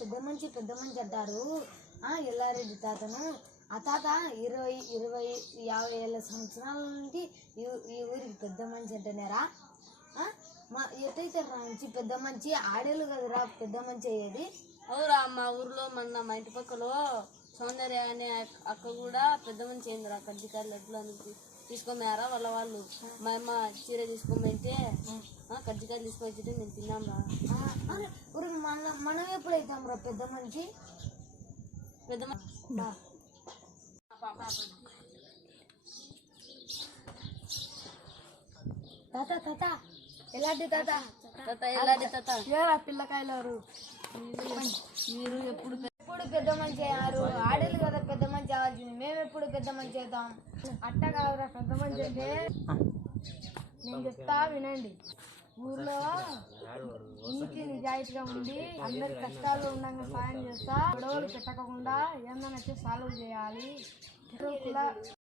పెద్ద మంచి అంటారు. ఎల్లారెడ్డి తాతను. ఆ తాత 20, 20, 50 ఏళ్ళ సంవత్సరాల నుండి ఈ ఊరికి పెద్ద మనిషి అంటేనేరా. ఎట్టయితే మంచి పెద్ద మంచి ఆడేళ్ళు కదరా పెద్ద మంచి అయ్యేది. అవురా, మా ఊర్లో మా ఇంటి పక్కలో సౌందర్య అనే అక్క కూడా పెద్ద మంచి అయిందిరా. కజ్జికాయలు ఎట్లా తీసుకోమేరా వాళ్ళు. మా అమ్మ చీర తీసుకోమంటే కజ్జికాయలు తీసుకొచ్చి నేను తిన్నాంరా. మనం ఎప్పుడైతాం రా పెద్ద మంచి? పెద్ద తాత తాత ఎలాంటి తాత ఎలాంటి తాత పిల్లకాయలు మీరు ఎప్పుడు పెద్ద మంచి అయ్యారు. ఆడేళ్ళు కదా పెద్ద మంచి అవ్వాల్సింది. మేము ఎప్పుడు పెద్ద మంచి అవుతాం? అట్ట కాదురా పెద్ద మంచి అంటే. నేను చెప్తా వినండి. ఊర్లో నీతి నిజాయితీగా ఉండి అందరి కష్టాలు ఉండగా సాయం చేస్తా, గొడవలు పెట్టకుండా ఏందనైతే సాల్వ్ చేయాలి.